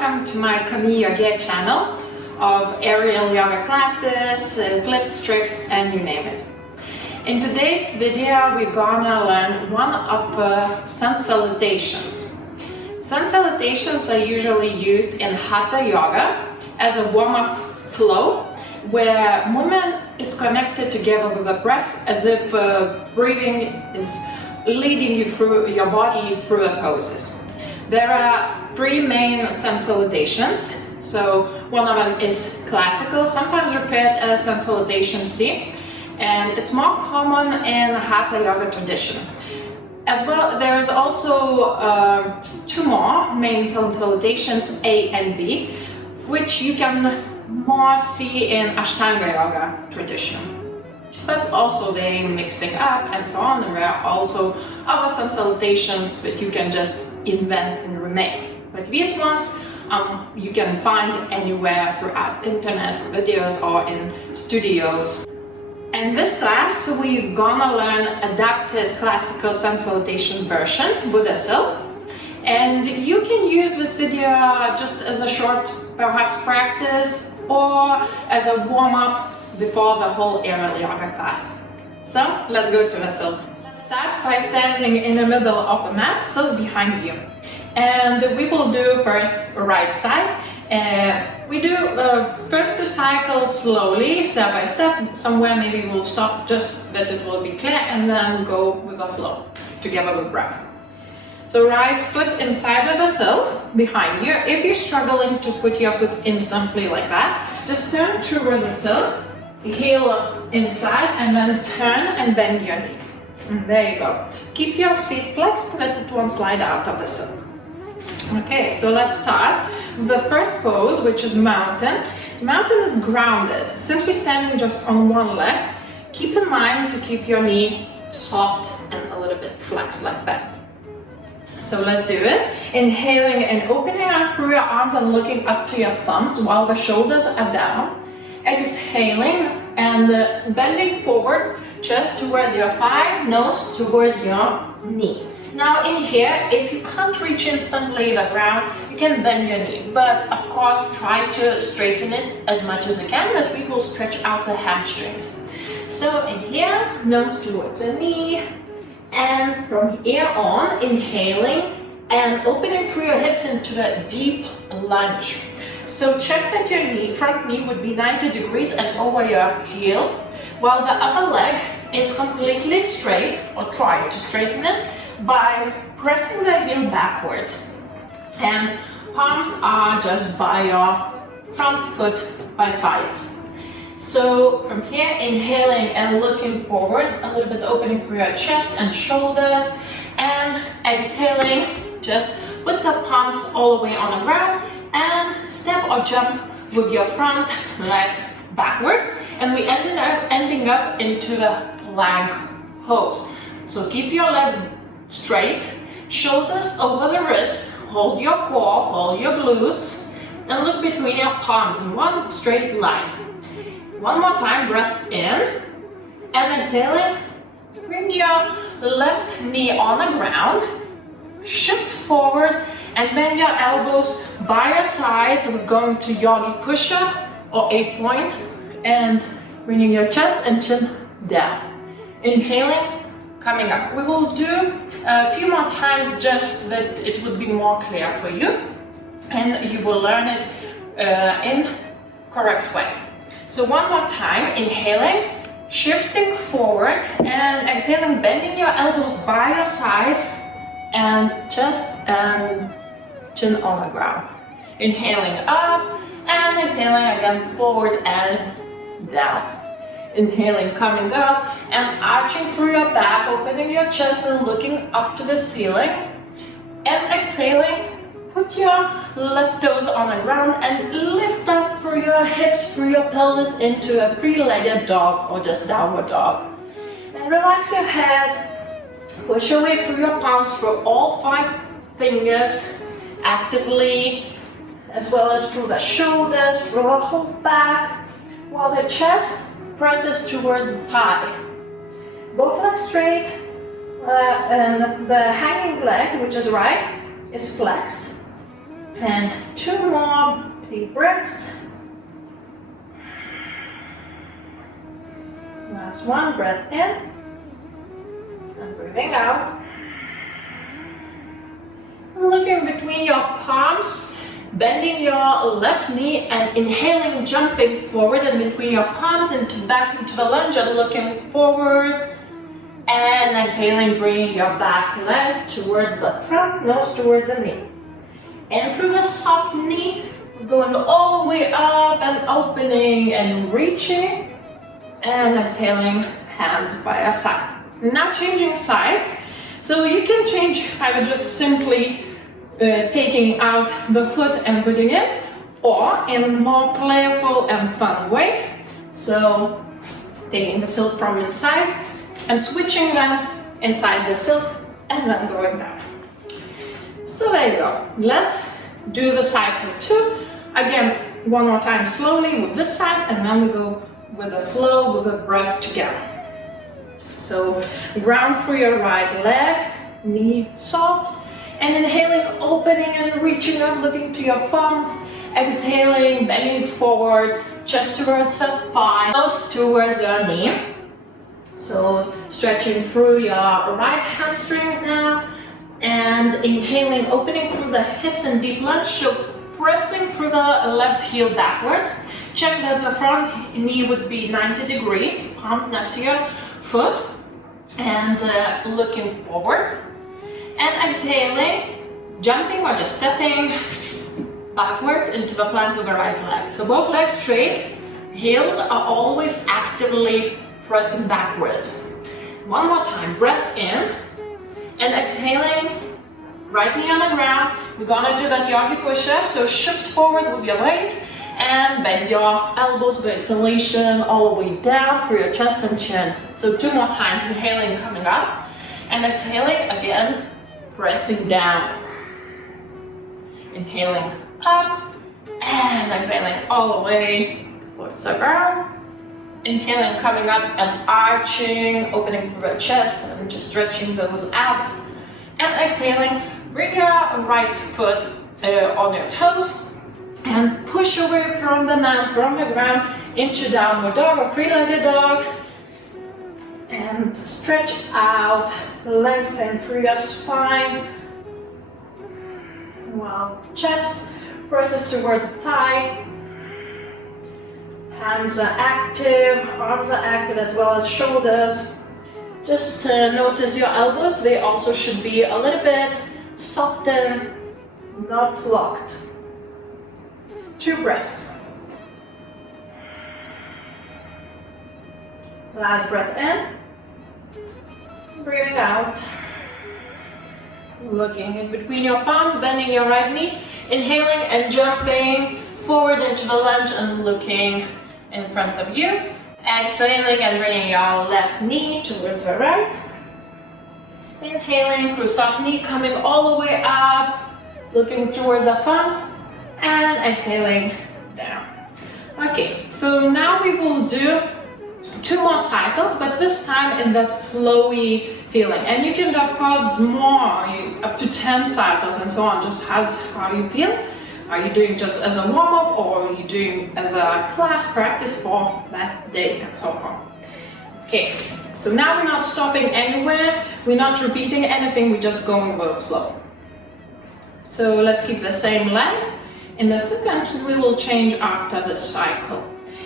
welcome to my CAMIYOGA channel of aerial yoga classes, flips, tricks, and you name it. In today's video, we're gonna learn one of sun salutations. Sun salutations are usually used in hatha yoga as a warm-up flow, where movement is connected together with the breaths, as if breathing is leading you through your body through the poses. There are three main sun salutations. So one of them is classical, sometimes referred as sun salutation C, and it's more common in hatha yoga tradition. As well, there is also two more main sun salutations, A and B, which you can more see in Ashtanga yoga tradition. But also they mixing up and so on, and there are also other sun salutations that you can just invent and remake. But these ones you can find anywhere throughout internet videos or in studios. In this class we're gonna learn adapted classical sun salutation version with a silk, and you can use this video just as a short perhaps practice or as a warm-up before the whole aerial yoga class. So let's go to the silk. Let's start by standing in the middle of the mat, silk behind you. And we will do first right side. We do first two cycles slowly, step by step. Somewhere maybe we'll stop just that it will be clear, and then go with the flow together with breath. So right foot inside of the silk behind you. If you're struggling to put your foot instantly like that, just turn towards the silk, heel inside, and then turn and bend your knee. And there you go. Keep your feet flexed, let it won't slide out of the silk. Okay, so let's start with the first pose, which is mountain. Mountain is grounded. Since we're standing just on one leg, keep in mind to keep your knee soft and a little bit flexed like that. So let's do it. Inhaling and opening up through your arms and looking up to your thumbs while the shoulders are down. Exhaling and bending forward, chest towards your thigh, nose towards your knee. Now in here, if you can't reach instantly the ground, you can bend your knee, but of course try to straighten it as much as you can, that we will stretch out the hamstrings. So in here, nose towards the knee, and from here on, inhaling and opening through your hips into a deep lunge. So check that your knee, front knee would be 90 degrees and over your heel, while the other leg is completely straight, or try to straighten it by pressing the heel backwards, and palms are just by your front foot by sides. So from here, inhaling and looking forward, a little bit opening through your chest and shoulders, and exhaling, just put the palms all the way on the ground and step or jump with your front leg backwards, and we ending up into the plank pose. So keep your legs straight, shoulders over the wrist, hold your core, hold your glutes, and look between your palms in one straight line. One more time, breath in, and exhaling, bring your left knee on the ground, shift forward, and bend your elbows by your sides. We're going to yogi push-up or 8-point, and bringing your chest and chin down. Inhaling, coming up. We will do a few more times just that it would be more clear for you, and you will learn it in correct way. So one more time, inhaling, shifting forward, and exhaling, bending your elbows by your sides, and chest and chin on the ground. Inhaling up, and exhaling again forward and down. Inhaling, coming up and arching through your back, opening your chest and looking up to the ceiling. And exhaling, put your left toes on the ground and lift up through your hips, through your pelvis into a three-legged dog or just downward dog. And relax your head, push your way through your palms through all 5 fingers actively, as well as through the shoulders, through the whole back, while the chest presses towards the thigh. Both legs straight, and the hanging leg, which is right, is flexed. And 2 more deep breaths. Last one, breath in and breathing out. Looking between your palms, bending your left knee and inhaling, jumping forward and between your palms into back into the lunge and looking forward. And exhaling, bringing your back leg towards the front, nose towards the knee. And through the soft knee, going all the way up and opening and reaching. And exhaling, hands by your side. Now changing sides. So you can change either just simply taking out the foot and putting in, or in a more playful and fun way. So taking the silk from inside and switching them inside the silk and then going down. So there you go. Let's do the cycle 2. Again, one more time slowly with this side, and then we go with the flow, with the breath together. So ground through your right leg, knee soft, and inhaling, opening and reaching up, looking to your thumbs. Exhaling, bending forward, chest towards the thigh, nose towards your knee. So stretching through your right hamstrings now, and inhaling, opening through the hips and deep lunge, so pressing through the left heel backwards. Check that the front knee would be 90 degrees, palms next to your foot, and looking forward. And exhaling, jumping or just stepping backwards into the plank with the right leg. So both legs straight, heels are always actively pressing backwards. One more time, breath in, and exhaling, right knee on the ground. We're gonna do that yogi push-up, so shift forward with your weight and bend your elbows with exhalation all the way down through your chest and chin. So 2 more times, inhaling, coming up, and exhaling again, pressing down. Inhaling up, and exhaling all the way towards the ground. Inhaling, coming up and arching, opening through the chest and just stretching those abs. And exhaling, bring your right foot on your toes and push away from the mat, from the ground into downward dog or three-legged dog. And stretch out, lengthen through your spine. While chest presses towards the thigh. Hands are active, arms are active as well as shoulders. Just notice your elbows, they also should be a little bit softened, not locked. 2 breaths. Last breath in, breathing out. Looking in between your palms, bending your right knee, inhaling and jumping forward into the lunge and looking in front of you. Exhaling and bringing your left knee towards the right. Inhaling through soft knee, coming all the way up, looking towards the thumbs, and exhaling down. Okay, so now we will do 2 more cycles, but this time in that flowy feeling. And you can, of course, more, up to 10 cycles and so on, just as how you feel. Are you doing just as a warm-up, or are you doing as a class practice for that day and so on? Okay, so now we're not stopping anywhere, we're not repeating anything, we're just going with the flow. So let's keep the same length. In the second, we will change after this cycle.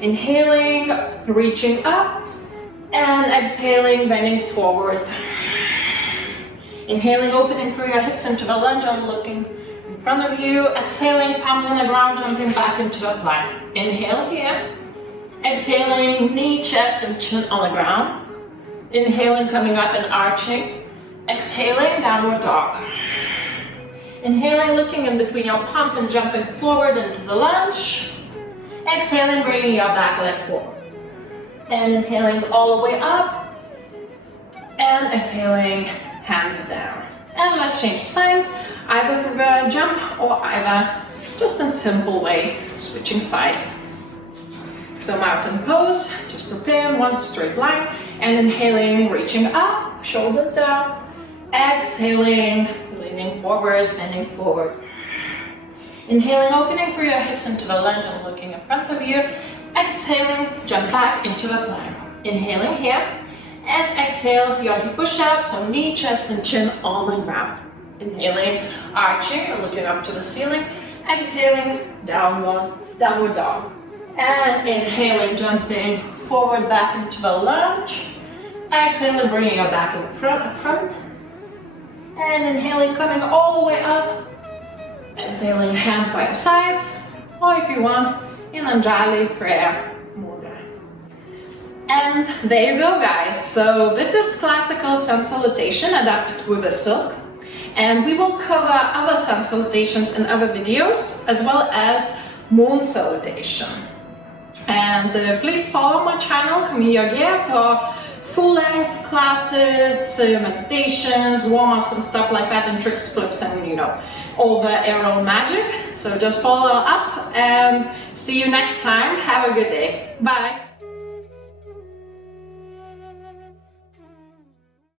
Inhaling, reaching up, and exhaling, bending forward. Inhaling, opening through your hips into the lunge and looking in front of you. Exhaling, palms on the ground, jumping back into the plank. Inhale here. Exhaling, knee, chest, and chin on the ground. Inhaling, coming up and arching. Exhaling, downward dog. Inhaling, looking in between your palms and jumping forward into the lunge. Exhaling, bringing your back leg forward. And inhaling all the way up. And exhaling, hands down. And let's change sides, either through a jump or either just in a simple way, switching sides. So mountain pose, just prepare in one straight line, and inhaling, reaching up, shoulders down. Exhaling, leaning forward, bending forward. Inhaling, opening through your hips into the lunge and looking in front of you. Exhaling, jump back into the plank. Inhaling here, and exhale, yogi push-up, so knee, chest, and chin all on the ground. Inhaling, arching, looking up to the ceiling. Exhaling, downward dog. And inhaling, jumping forward back into the lunge. Exhaling, bringing your back in front. And inhaling, coming all the way up. Exhaling, hands by your sides. Or if you want, in Anjali prayer mudra. And there you go, guys. So this is Classical Sun Salutation adapted with a silk. And we will cover other sun salutations in other videos, as well as moon salutation. And please follow my channel, CamiyogAIR, for full-length classes, meditations, warm-ups and stuff like that, and tricks, flips, and all the aerial magic. So just follow up and see you next time. Have a good day. Bye.